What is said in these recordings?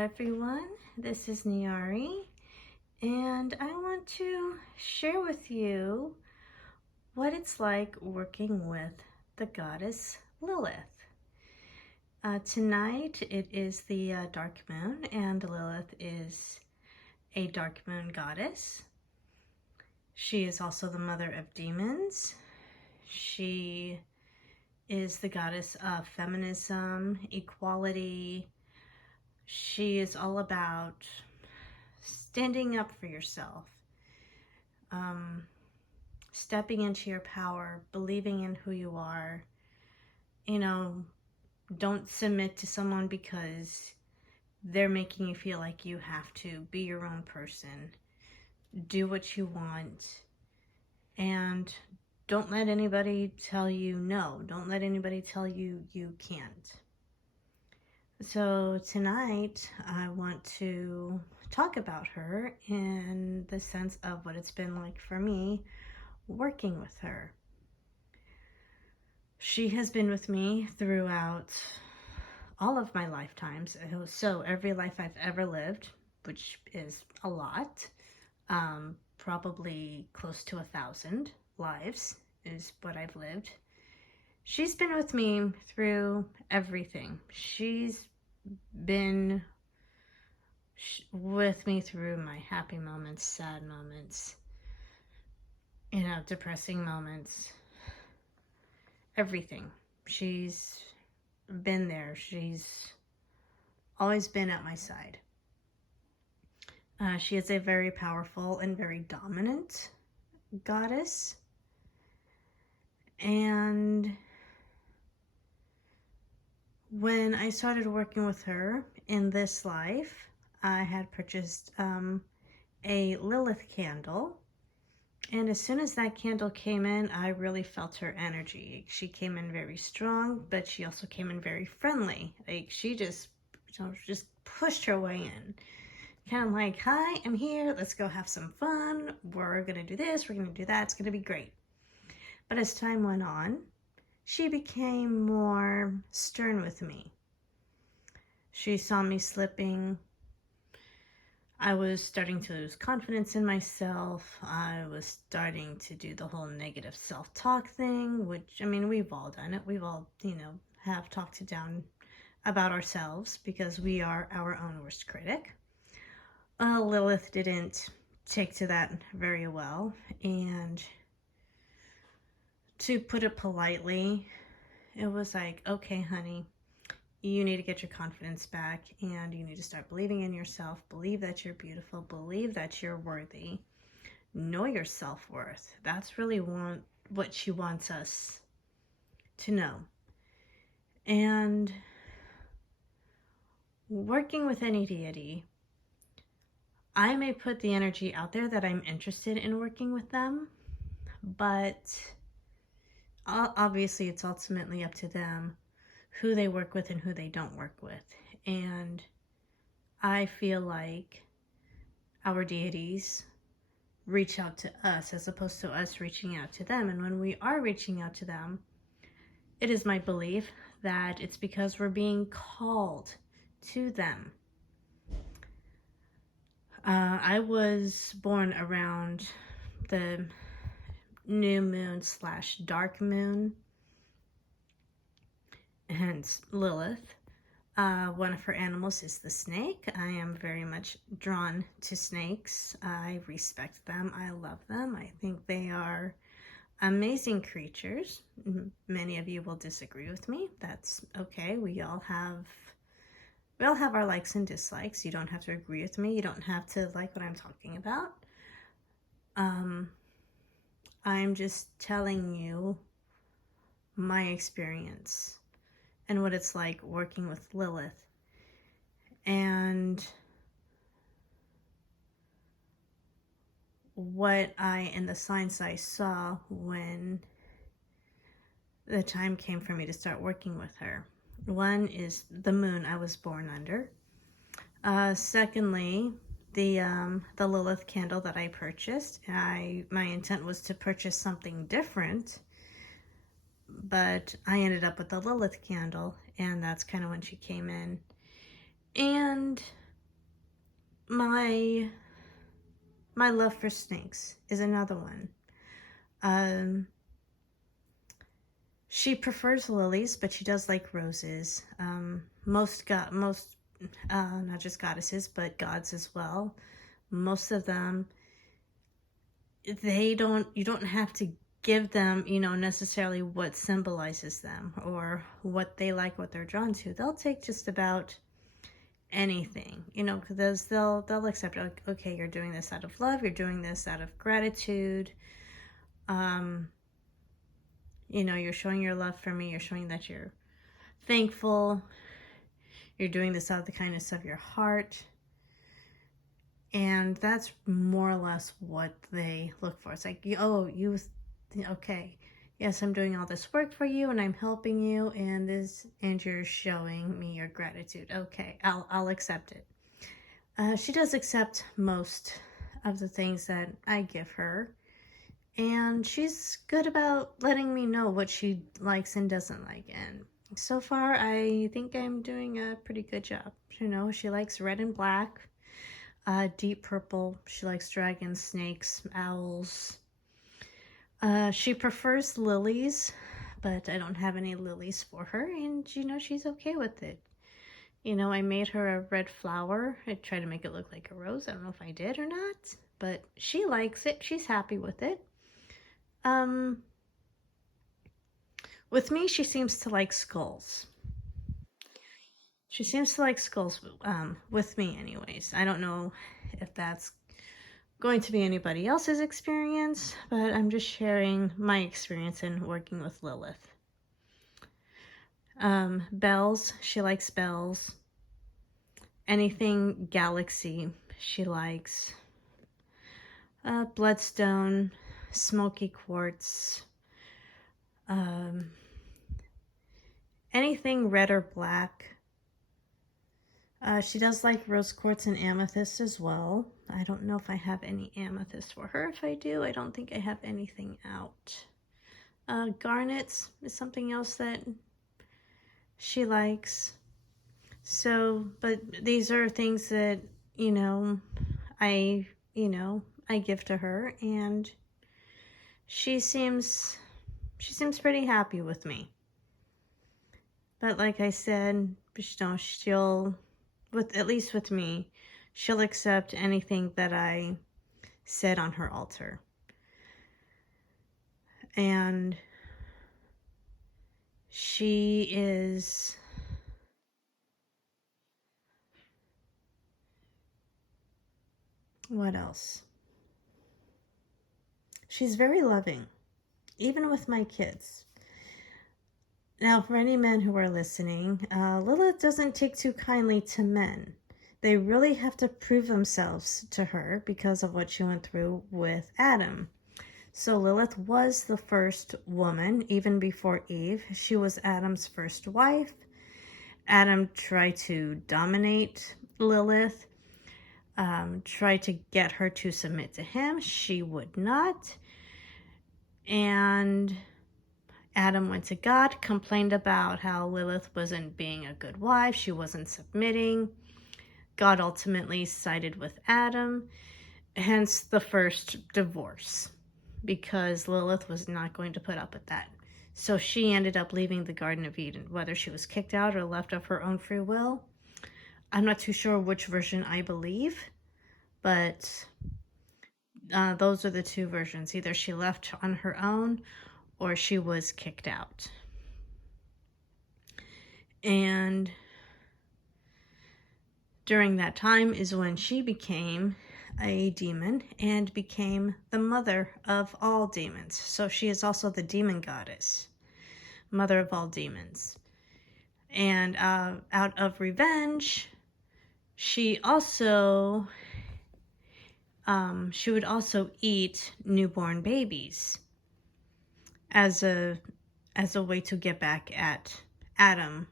everyone, this is Niari, and I want to share with you what it's like working with the goddess Lilith. Tonight it is the dark moon, and Lilith is a dark moon goddess. She is also the mother of demons. She is the goddess of feminism, equality. She is all about standing up for yourself, stepping into your power, believing in who you are. Don't submit to someone because they're making you feel like you have to. Be your own person. Do what you want. And don't let anybody tell you no. Don't let anybody tell you you can't. So tonight I want to talk about her in the sense of what it's been like for me working with her. She has been with me throughout all of my lifetimes. So every life I've ever lived, which is a lot, probably close to 1,000 lives is what I've lived. She's been with me through everything. She's been with me through my happy moments, sad moments, depressing moments, everything. She's been there. She's always been at my side. She is a very powerful and very dominant goddess. And when I started working with her in this life, I had purchased a Lilith candle. And as soon as that candle came in, I really felt her energy. She came in very strong, but she also came in very friendly. Like she just pushed her way in. Kind of like, hi, I'm here. Let's go have some fun. We're going to do this. We're going to do that. It's going to be great. But as time went on, she became more stern with me. She saw me slipping. I was starting to lose confidence in myself. I was starting to do the whole negative self-talk thing, which, we've all done it. We've all, have talked it down about ourselves because we are our own worst critic. Lilith didn't take to that very well, and to put it politely, it was like, okay, honey, you need to get your confidence back and you need to start believing in yourself. Believe that you're beautiful. Believe that you're worthy. Know your self-worth. That's really what she wants us to know. And working with any deity, I may put the energy out there that I'm interested in working with them, but obviously it's ultimately up to them who they work with and who they don't work with. And I feel like our deities reach out to us as opposed to us reaching out to them. And when we are reaching out to them, it is my belief that it's because we're being called to them. I was born around the new moon / dark moon, hence Lilith. One of her animals is the snake. I am very much drawn to snakes. I respect them. I love them. I think they are amazing creatures. Many of you will disagree with me. That's okay. We all have our likes and dislikes. You don't have to agree with me. You don't have to like what I'm talking about. I'm just telling you my experience and what it's like working with Lilith. And what in the signs I saw when the time came for me to start working with her. One is the moon I was born under. Secondly, the Lilith candle that I purchased. My intent was to purchase something different, but I ended up with the Lilith candle, and that's kind of when she came in. And my love for snakes is another one. She prefers lilies, but she does like roses. Not just goddesses, but gods as well. Most of them, you don't have to give them, necessarily what symbolizes them or what they like, what they're drawn to. They'll take just about anything, because they'll accept, like, okay, you're doing this out of love, you're doing this out of gratitude. You're showing your love for me, you're showing that you're thankful, you're doing this out of the kindness of your heart. And that's more or less what they look for. It's like, okay, yes, I'm doing all this work for you and I'm helping you, and you're showing me your gratitude. Okay, I'll accept it. She does accept most of the things that I give her, and she's good about letting me know what she likes and doesn't like. And so far, I think I'm doing a pretty good job. She likes red and black, deep purple. She likes dragons, snakes, owls. She prefers lilies, but I don't have any lilies for her, and she's okay with it. I made her a red flower. I tried to make it look like a rose. I don't know if I did or not, but she likes it. She's happy with it. With me, she seems to like skulls. She seems to like skulls, with me anyways. I don't know if that's going to be anybody else's experience, but I'm just sharing my experience in working with Lilith. Bells, she likes bells. Anything galaxy, she likes. Bloodstone, smoky quartz, anything red or black. She does like rose quartz and amethyst as well. I don't know if I have any amethyst for her. If I do, I don't think I have anything out. Garnets is something else that she likes. So, but these are things that, I give to her, and she seems pretty happy with me. But like I said, at least with me, she'll accept anything that I said on her altar. And she is what else? She's very loving, even with my kids. Now, for any men who are listening, Lilith doesn't take too kindly to men. They really have to prove themselves to her because of what she went through with Adam. So Lilith was the first woman, even before Eve. She was Adam's first wife. Adam tried to dominate Lilith, tried to get her to submit to him. She would not. And Adam went to God, complained about how Lilith wasn't being a good wife, she wasn't submitting. God ultimately sided with Adam, hence the first divorce, because Lilith was not going to put up with that. So she ended up leaving the Garden of Eden, whether she was kicked out or left of her own free will. I'm not too sure which version I believe, but those are the two versions. Either she left on her own or she was kicked out. And during that time is when she became a demon and became the mother of all demons. So she is also the demon goddess, mother of all demons. And out of revenge, she would also eat newborn babies as a way to get back at Adam.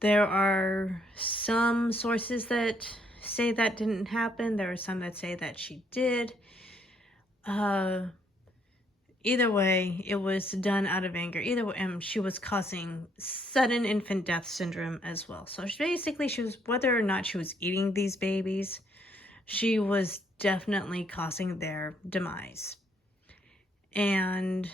There are some sources that say that didn't happen. There are some that say that she did. Either way, it was done out of anger. Either way, she was causing sudden infant death syndrome as well. So basically, she was, whether or not she was eating these babies, she was definitely causing their demise. And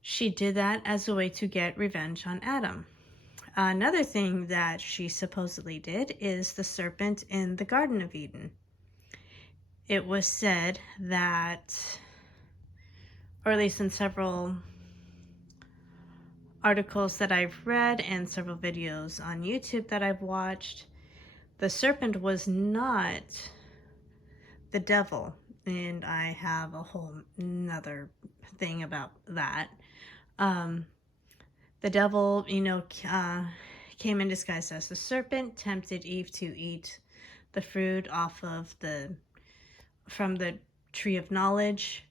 she did that as a way to get revenge on Adam. Another thing that she supposedly did is the serpent in the Garden of Eden. It was said that, or at least in several articles that I've read and several videos on YouTube that I've watched, the serpent was not the devil. And I have a whole nother thing about that. The devil, came in disguise as the serpent, tempted Eve to eat the fruit from the tree of knowledge.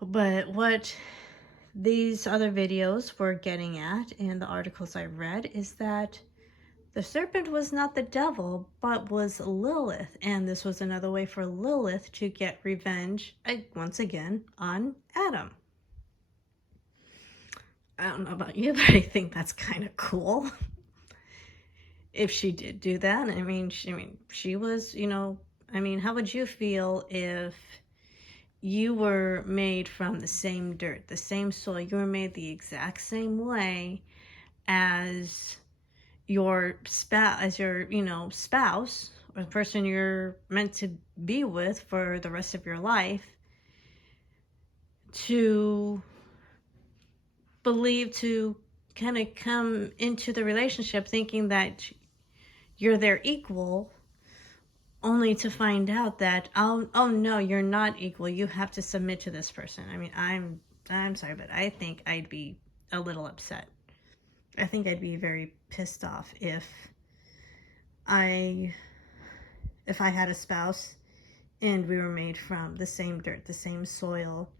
But what these other videos were getting at, and the articles I read, is that the serpent was not the devil, but was Lilith. And this was another way for Lilith to get revenge, once again, on Adam. I don't know about you, but I think that's kind of cool. If she did do that. She was, how would you feel if you were made from the same dirt, the same soil? You were made the exact same way as your spouse, spouse, or the person you're meant to be with for the rest of your life, to kind of come into the relationship thinking that you're their equal, only to find out that, oh no, you're not equal. You have to submit to this person. I'm sorry, but I think I'd be a little upset. I think I'd be very pissed off if I had a spouse and we were made from the same dirt, the same soil,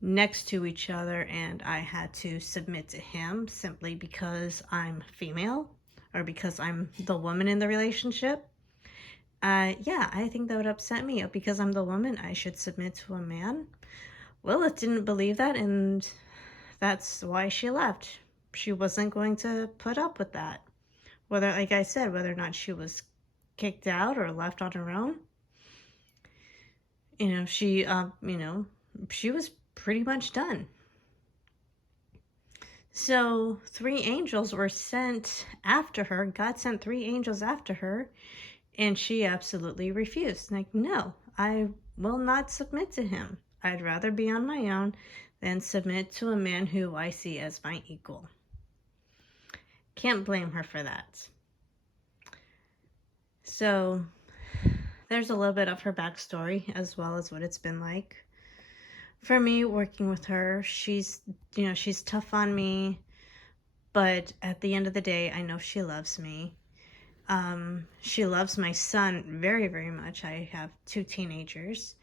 next to each other, and I had to submit to him simply because I'm female or because I'm the woman in the relationship. Yeah, I think that would upset me. Because I'm the woman, I should submit to a man. Lilith didn't believe that, and that's why she left. She wasn't going to put up with that. Whether, like I said, whether or not she was kicked out or left on her own, she was pretty much done. So 3 angels were sent after her. God sent 3 angels after her, and she absolutely refused. Like, no, I will not submit to him. I'd rather be on my own than submit to a man who I see as my equal. Can't blame her for that. So there's a little bit of her backstory as well as what it's been like for me working with her. She's tough on me, but at the end of the day, I know she loves me. She loves my son very, very much. I have 2 teenagers.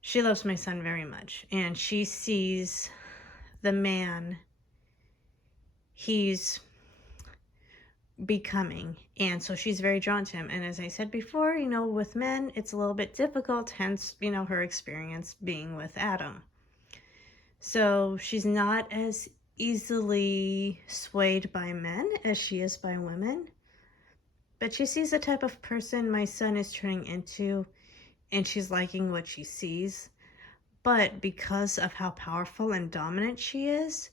She loves my son very much, and she sees the man he's becoming, and so she's very drawn to him. And as I said before, with men, it's a little bit difficult, hence, her experience being with Adam. So she's not as easily swayed by men as she is by women, but she sees the type of person my son is turning into, and she's liking what she sees. But because of how powerful and dominant she is,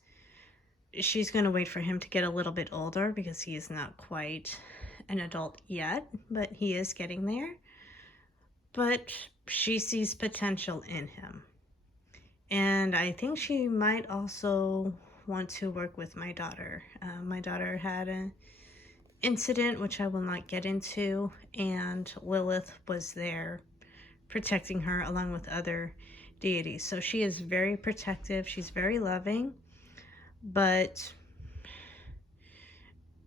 she's going to wait for him to get a little bit older, because he is not quite an adult yet, but he is getting there. But she sees potential in him. And I think she might also want to work with my daughter. My daughter had an incident, which I will not get into, and Lilith was there protecting her along with other deities. So she is very protective. She's very loving. But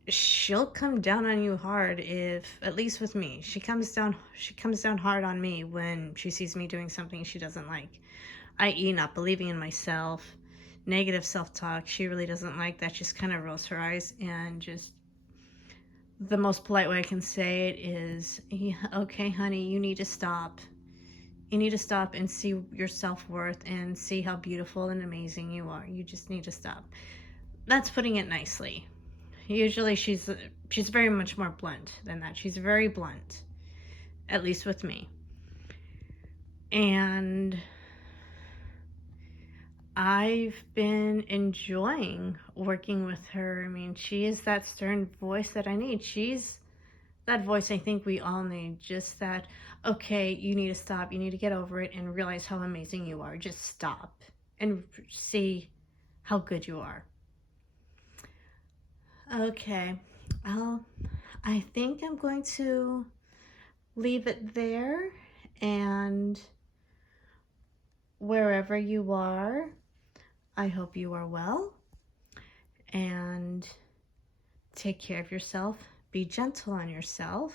she'll come down on you hard if, at least with me, she comes down hard on me when she sees me doing something she doesn't like, i.e. not believing in myself, negative self-talk. She really doesn't like that. Just kind of rolls her eyes, and just the most polite way I can say it is, yeah, okay, honey, you need to stop. You need to stop and see your self-worth and see how beautiful and amazing you are. You just need to stop. That's putting it nicely. Usually she's very much more blunt than that. She's very blunt, at least with me. And I've been enjoying working with her. I mean, she is that stern voice that I need. She's that voice I think we all need. Just that, okay, you need to stop. You need to get over it and realize how amazing you are. Just stop and see how good you are. Okay, I think I'm going to leave it there, and wherever you are, I hope you are well, and take care of yourself. Be gentle on yourself,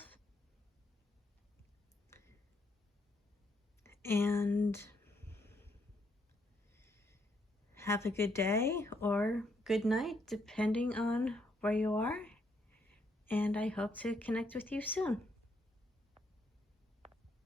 and have a good day or good night, depending on where you are. And I hope to connect with you soon.